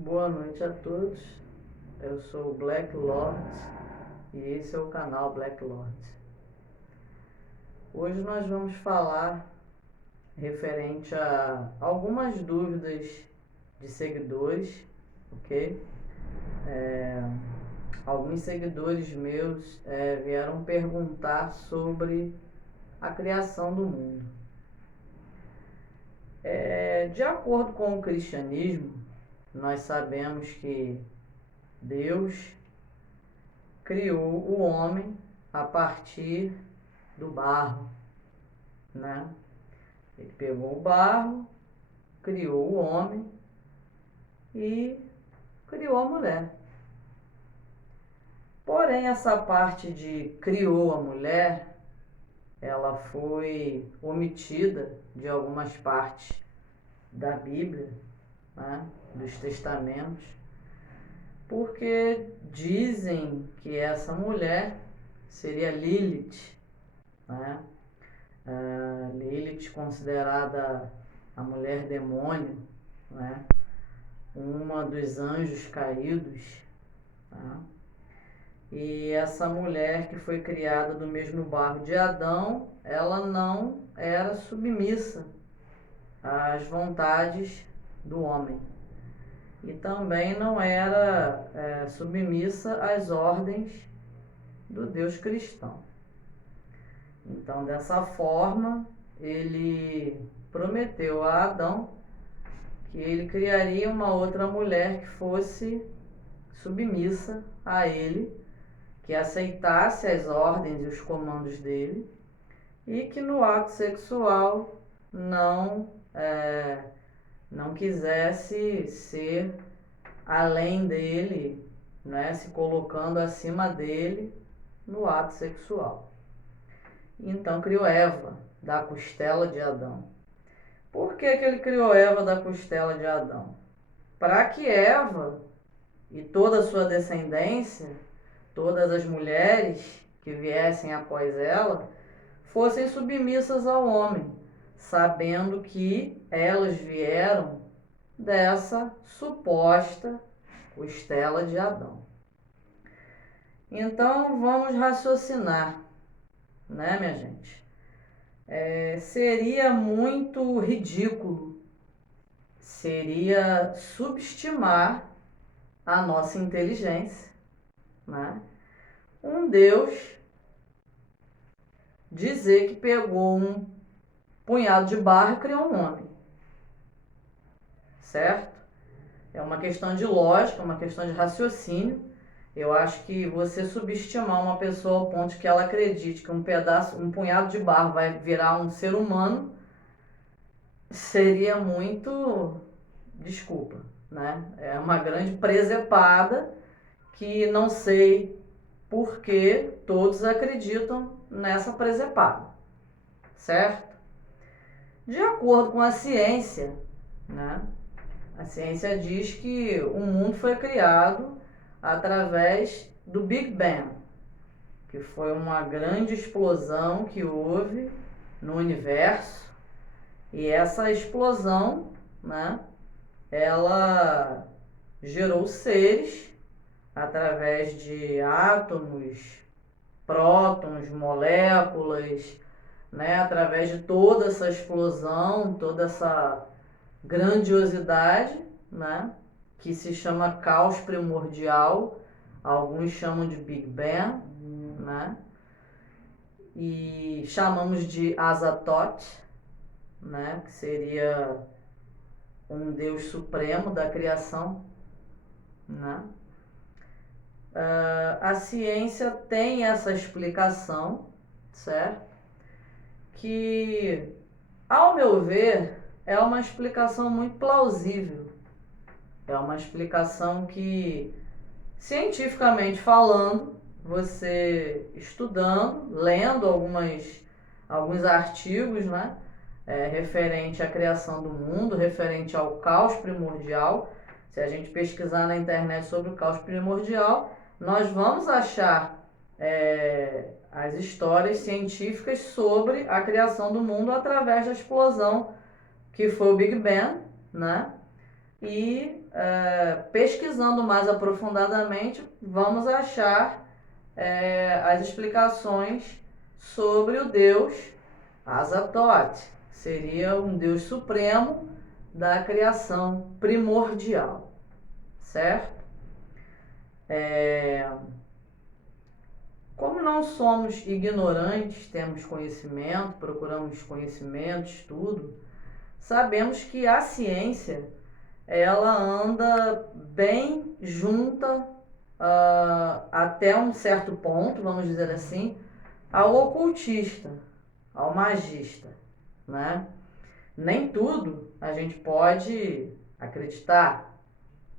Boa noite a todos. Eu sou o Black Lord e esse é o canal Black Lord. Hoje nós vamos falar referente a algumas dúvidas de seguidores, ok? Alguns seguidores meus vieram perguntar sobre a criação do mundo. De acordo com o cristianismo, nós sabemos que Deus criou o homem a partir do barro, né? Ele pegou o barro, criou o homem e criou a mulher. Porém, essa parte de criou a mulher, ela foi omitida de algumas partes da Bíblia, né? Dos testamentos, porque dizem que essa mulher seria Lilith, né? Lilith, considerada a mulher demônio, né? Uma dos anjos caídos, tá? E essa mulher que foi criada do mesmo barro de Adão, ela não era submissa às vontades do homem e também não era submissa às ordens do Deus cristão. Então, dessa forma, ele prometeu a Adão que ele criaria uma outra mulher que fosse submissa a ele, que aceitasse as ordens e os comandos dele e que no ato sexual não quisesse ser além dele, né, se colocando acima dele no ato sexual. Então criou Eva da costela de Adão. Por que ele criou Eva da costela de Adão? Para que Eva e toda a sua descendência, todas as mulheres que viessem após ela, fossem submissas ao homem, sabendo que elas vieram dessa suposta costela de Adão. Então vamos raciocinar, né, minha gente? Seria muito ridículo, seria subestimar a nossa inteligência, né? Um Deus dizer que pegou um punhado de barro e criou um homem, certo? É uma questão de lógica, uma questão de raciocínio. Eu acho que você subestimar uma pessoa ao ponto que ela acredite que um punhado de barro vai virar um ser humano, seria muito, desculpa, né? É uma grande presepada que não sei por que todos acreditam nessa presepada, certo? De acordo com a ciência, né? A ciência diz que o mundo foi criado através do Big Bang, que foi uma grande explosão que houve no universo, e essa explosão, né, ela gerou seres através de átomos, prótons, moléculas, né, através de toda essa explosão, toda essa grandiosidade, né, que se chama caos primordial, alguns chamam de Big Bang, né, e chamamos de Azatoth, né, que seria um Deus supremo da criação, né. A ciência tem essa explicação, certo? Que, ao meu ver, é uma explicação muito plausível. É uma explicação que, cientificamente falando, você estudando, lendo alguns artigos, né, referente à criação do mundo, referente ao caos primordial. Se a gente pesquisar na internet sobre o caos primordial, nós vamos achar as histórias científicas sobre a criação do mundo através da explosão que foi o Big Bang, né? E pesquisando mais aprofundadamente, vamos achar as explicações sobre o Deus Azatoth. Seria um Deus supremo da criação primordial, certo? Como não somos ignorantes, temos conhecimento, procuramos conhecimento, estudo, sabemos que a ciência ela anda bem junta até um certo ponto, vamos dizer assim, ao ocultista, ao magista, né? Nem tudo a gente pode acreditar,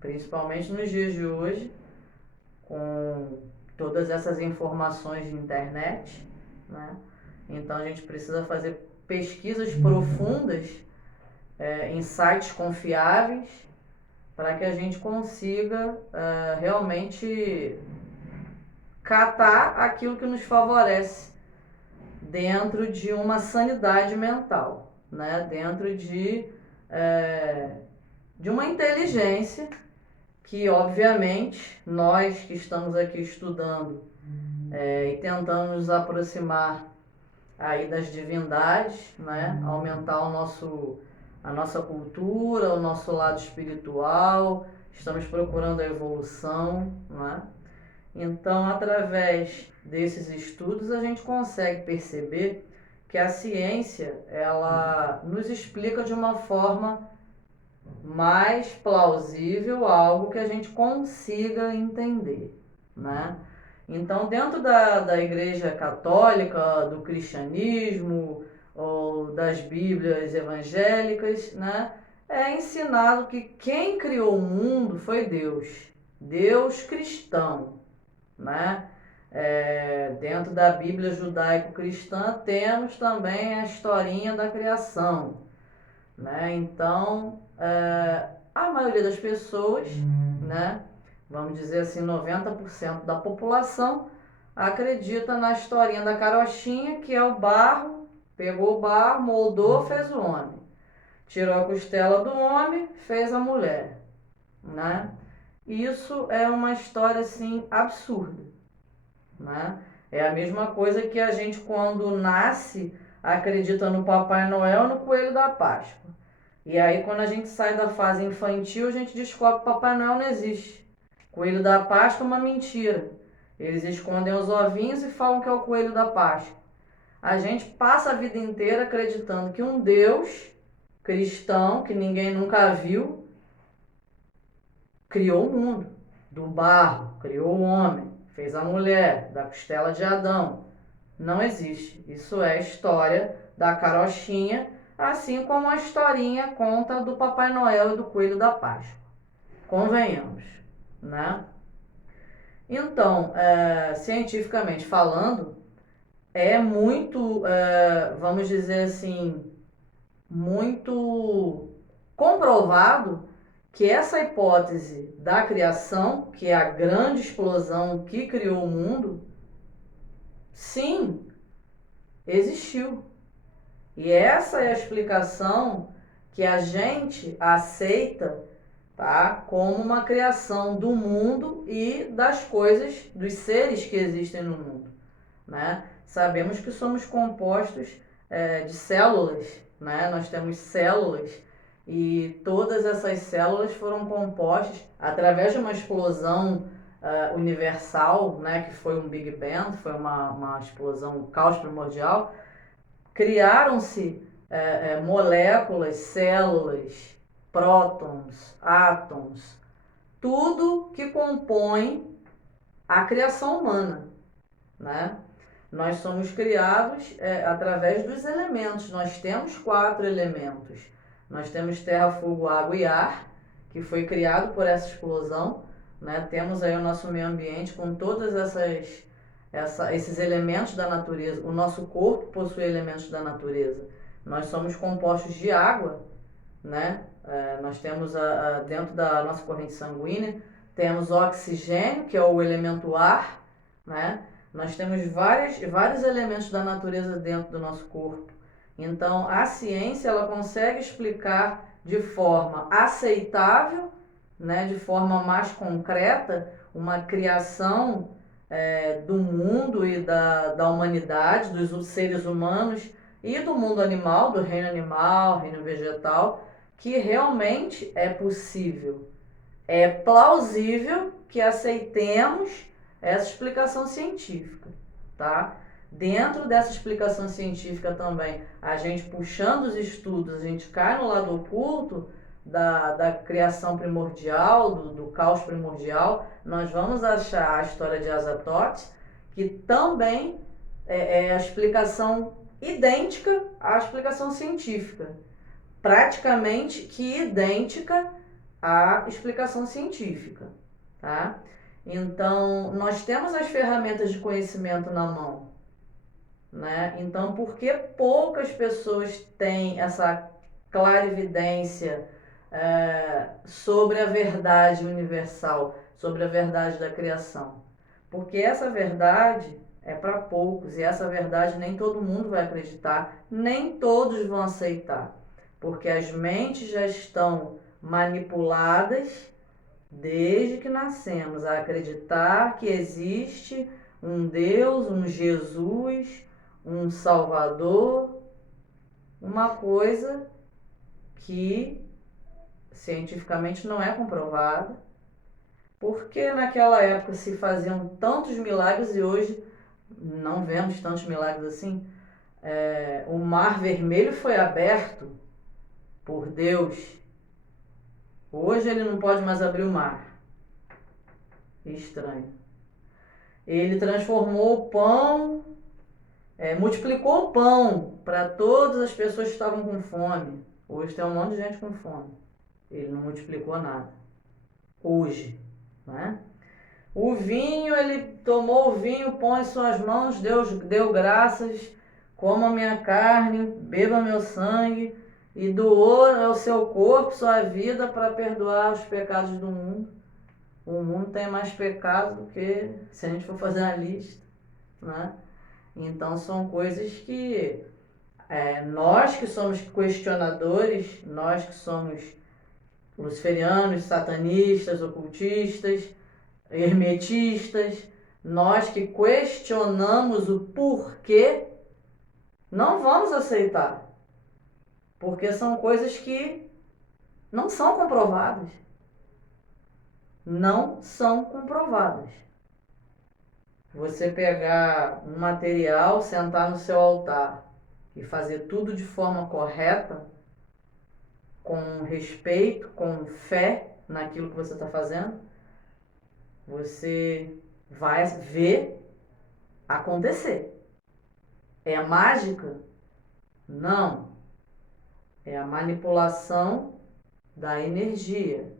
principalmente nos dias de hoje, com todas essas informações de internet, né? Então a gente precisa fazer pesquisas profundas em sites confiáveis para que a gente consiga realmente catar aquilo que nos favorece dentro de uma sanidade mental, né? Dentro de uma inteligência que, obviamente, nós que estamos aqui estudando e tentando nos aproximar aí das divindades, né? Aumentar a nossa cultura, o nosso lado espiritual, estamos procurando a evolução, né? Então, através desses estudos, a gente consegue perceber que a ciência, ela nos explica de uma forma mais plausível algo que a gente consiga entender, né? Então, dentro da Igreja Católica, do cristianismo ou das Bíblias evangélicas, né, é ensinado que quem criou o mundo foi Deus, Deus cristão, né? Dentro da Bíblia judaico-cristã temos também a historinha da criação, né? Então, a maioria das pessoas, né, vamos dizer assim, 90% da população acredita na historinha da carochinha, que é o barro, pegou o barro, moldou, fez o homem. Tirou a costela do homem, fez a mulher, né? Isso é uma história, assim, absurda, né? É a mesma coisa que a gente, quando nasce, acredita no Papai Noel e no Coelho da Páscoa. E aí, quando a gente sai da fase infantil, a gente descobre que o Papai Noel não existe. Coelho da Páscoa é uma mentira. Eles escondem os ovinhos e falam que é o Coelho da Páscoa. A gente passa a vida inteira acreditando que um Deus cristão, que ninguém nunca viu, criou o mundo. Do barro, criou o homem, fez a mulher, da costela de Adão. Não existe. Isso é história da carochinha, assim como a historinha conta do Papai Noel e do Coelho da Páscoa. Convenhamos, né? Então, cientificamente falando, é muito, vamos dizer assim, muito comprovado que essa hipótese da criação, que é a grande explosão que criou o mundo, sim, existiu. E essa é a explicação que a gente aceita, tá, como uma criação do mundo e das coisas, dos seres que existem no mundo, né? Sabemos que somos compostos de células, né? Nós temos células e todas essas células foram compostas através de uma explosão universal, né? Que foi um Big Bang, foi uma explosão, um caos primordial. Criaram-se moléculas, células, prótons, átomos, tudo que compõe a criação humana, né? Nós somos criados através dos elementos. Nós temos 4 elementos. Nós temos terra, fogo, água e ar, que foi criado por essa explosão, né? Temos aí o nosso meio ambiente com todas esses elementos da natureza. O nosso corpo possui elementos da natureza. Nós somos compostos de água, né? Nós temos dentro da nossa corrente sanguínea, temos oxigênio, que é o elemento ar, né? Nós temos vários elementos da natureza dentro do nosso corpo. Então, a ciência ela consegue explicar de forma aceitável, né, de forma mais concreta, uma criação do mundo e da humanidade, dos seres humanos e do mundo animal, reino vegetal, que realmente é possível. É plausível que aceitemos essa explicação científica, tá? Dentro dessa explicação científica também, a gente puxando os estudos, a gente cai no lado oculto da criação primordial, do caos primordial, nós vamos achar a história de Azatoth, que também é a explicação idêntica à explicação científica, praticamente que idêntica à explicação científica, tá? Então, nós temos as ferramentas de conhecimento na mão, né? Então, por que poucas pessoas têm essa clarividência sobre a verdade universal, sobre a verdade da criação? Porque essa verdade é para poucos e essa verdade nem todo mundo vai acreditar, nem todos vão aceitar, porque as mentes já estão manipuladas desde que nascemos a acreditar que existe um Deus, um Jesus, um Salvador, uma coisa que cientificamente não é comprovada, porque naquela época se faziam tantos milagres e hoje não vemos tantos milagres assim. O Mar Vermelho foi aberto por Deus. Hoje ele não pode mais abrir o mar. Estranho. Ele transformou o pão, multiplicou o pão para todas as pessoas que estavam com fome. Hoje tem um monte de gente com fome. Ele não multiplicou nada. Hoje, né? O vinho, ele tomou o vinho, põe em suas mãos, Deus deu graças, coma minha carne, beba meu sangue, e doou ao seu corpo, sua vida, para perdoar os pecados do mundo. O mundo tem mais pecado do que, se a gente for fazer a lista, né? Então são coisas que nós que somos questionadores, nós que somos luciferianos, satanistas, ocultistas, hermetistas, nós que questionamos o porquê, não vamos aceitar, porque são coisas que não são comprovadas. Não são comprovadas. Você pegar um material, sentar no seu altar e fazer tudo de forma correta, com respeito, com fé naquilo que você está fazendo, você vai ver acontecer. É mágica? Não. É a manipulação da energia.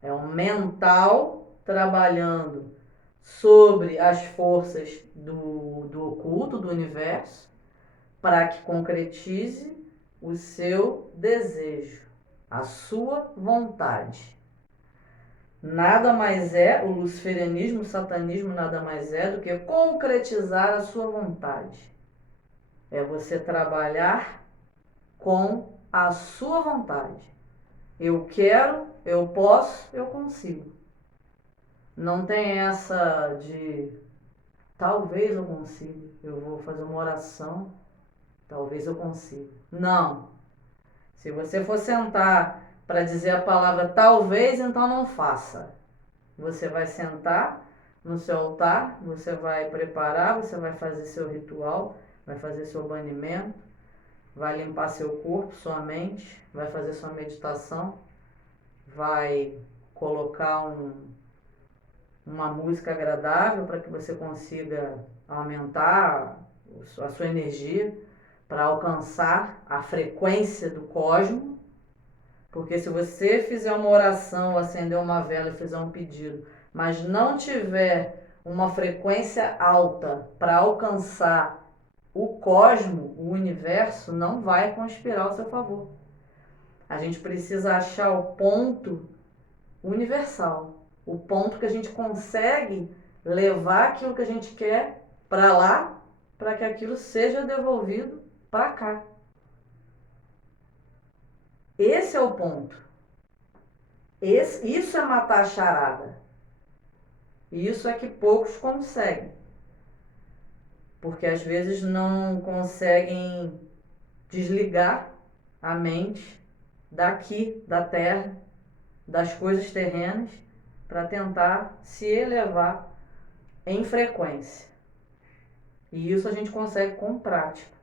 É o mental trabalhando sobre as forças do oculto, do universo, para que concretize o seu desejo, a sua vontade. Nada mais é, o luciferianismo, o satanismo nada mais é do que concretizar a sua vontade. É você trabalhar com a sua vontade. Eu quero, eu posso, eu consigo. Não tem essa de talvez eu consiga, eu vou fazer uma oração, talvez eu consiga. Não. Se você for sentar para dizer a palavra talvez, então não faça. Você vai sentar no seu altar, você vai preparar, você vai fazer seu ritual, vai fazer seu banimento, vai limpar seu corpo, sua mente, vai fazer sua meditação, vai colocar uma música agradável para que você consiga aumentar a sua energia, para alcançar a frequência do cosmos. Porque se você fizer uma oração, acender uma vela e fizer um pedido, mas não tiver uma frequência alta para alcançar o cosmos, o universo, não vai conspirar ao seu favor. A gente precisa achar o ponto universal, o ponto que a gente consegue levar aquilo que a gente quer para lá, para que aquilo seja devolvido para cá. Esse é o ponto. Isso é matar a charada. E isso é que poucos conseguem. Porque às vezes não conseguem desligar a mente daqui, da terra, das coisas terrenas, para tentar se elevar em frequência. E isso a gente consegue com prática,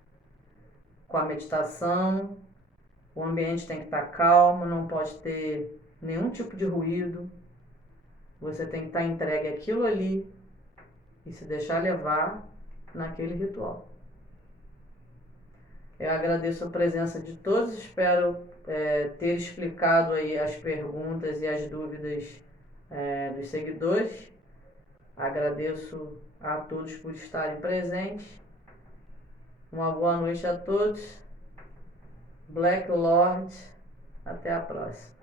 com a meditação. O ambiente tem que estar calmo, não pode ter nenhum tipo de ruído. Você tem que estar entregue àquilo ali e se deixar levar naquele ritual. Eu agradeço a presença de todos, espero ter explicado aí as perguntas e as dúvidas dos seguidores. Agradeço a todos por estarem presentes. Uma boa noite a todos. Black Lord, até a próxima.